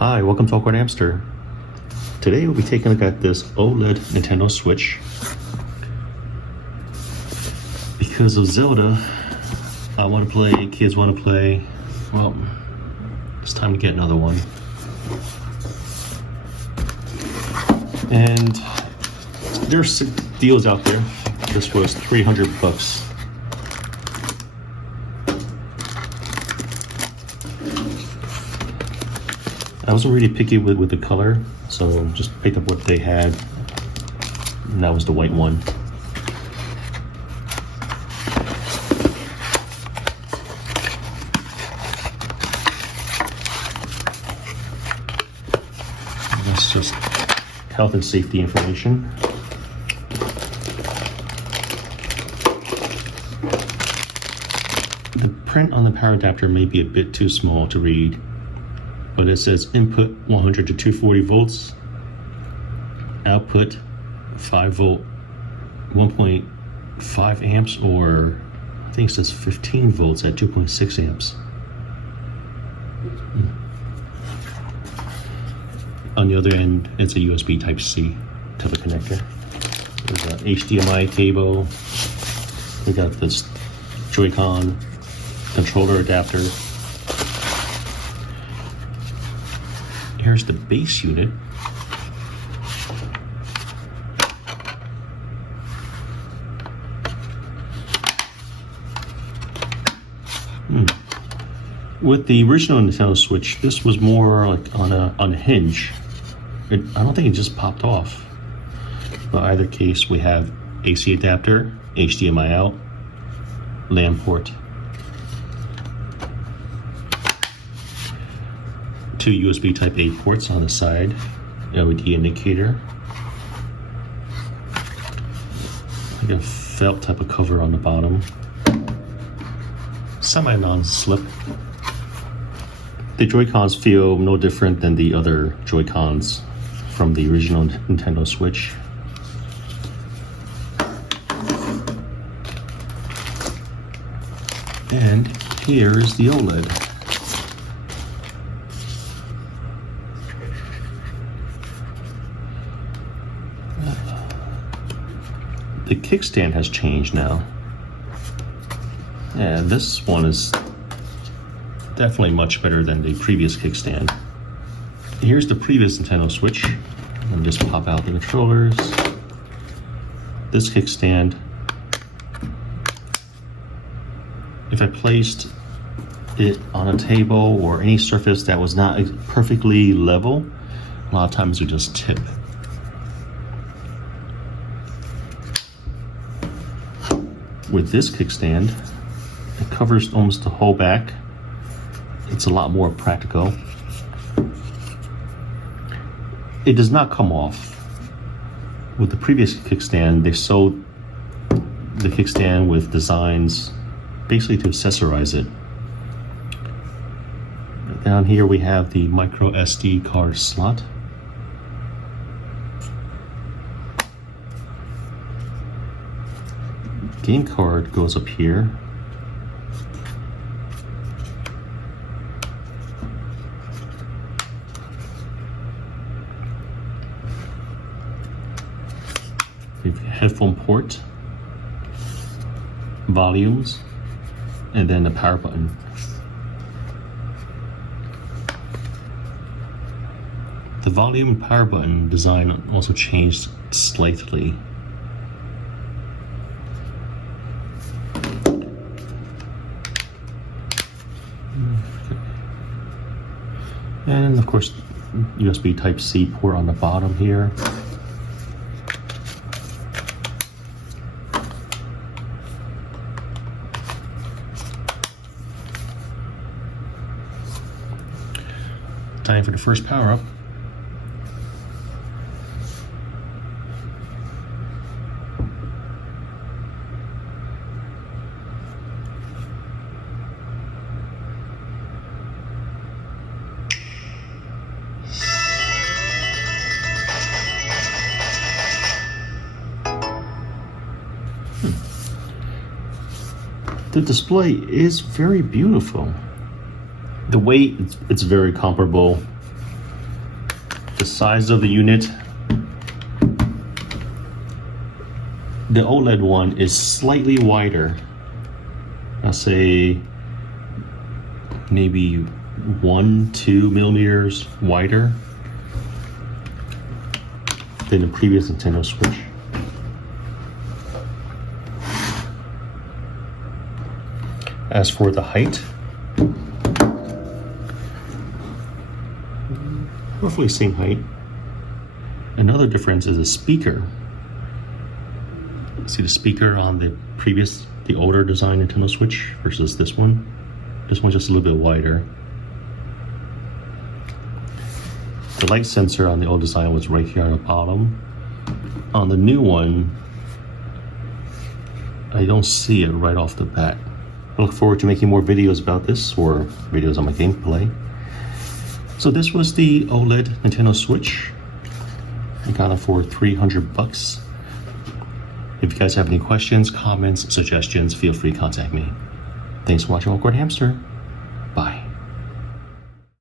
Hi, welcome to AwkwardHamster. Today we'll be taking a look at this OLED Nintendo Switch. Because of Zelda, I want to play, kids want to play, well, it's time to get another one. And there's deals out there. This was $300. I wasn't really picky with the color, so just picked up what they had, and that was the white one. And that's just health and safety information. The print on the power adapter may be a bit too small to read, but it says input 100 to 240 volts, output 5 volt, 1.5 amps, or I think it says 15 volts at 2.6 amps. On the other end, it's a USB Type-C type of connector. There's an HDMI cable. We got this Joy-Con controller adapter. Here's the base unit. With the original Nintendo Switch, this was more like on a hinge. I don't think it just popped off. But either case, we have AC adapter, HDMI out, LAN port, 2 USB Type-A ports on the side, LED indicator, like a felt type of cover on the bottom, semi-non-slip. The Joy-Cons feel no different than the other Joy-Cons from the original Nintendo Switch. And here is the OLED. The kickstand has changed now. Yeah, this one is definitely much better than the previous kickstand. Here's the previous Nintendo Switch. And just pop out the controllers. This kickstand, if I placed it on a table or any surface that was not perfectly level, a lot of times it would just tip. With this kickstand, it covers almost the whole back. It's a lot more practical. It does not come off. With the previous kickstand, they sold the kickstand with designs basically to accessorize it. Down here we have the micro SD card slot. Game card goes up here. We have headphone port, volumes, and then the power button. The volume and power button design also changed slightly. And of course, USB Type-C port on the bottom here. Time for the first power up. The display is very beautiful. The weight, it's very comparable The size of the unit. The OLED one is slightly wider. I'll say maybe 1-2 millimeters wider than the previous Nintendo Switch. As for the height, roughly same height. Another difference is the speaker. See the speaker on the older design Nintendo Switch versus this one. This one's just a little bit wider. The light sensor on the old design was right here on the bottom. On the new one, I don't see it right off the bat. I look forward to making more videos about this, or videos on my gameplay. So this was the OLED Nintendo Switch. I got it for $300. If you guys have any questions, comments, suggestions, feel free to contact me. Thanks for watching Awkward Hamster.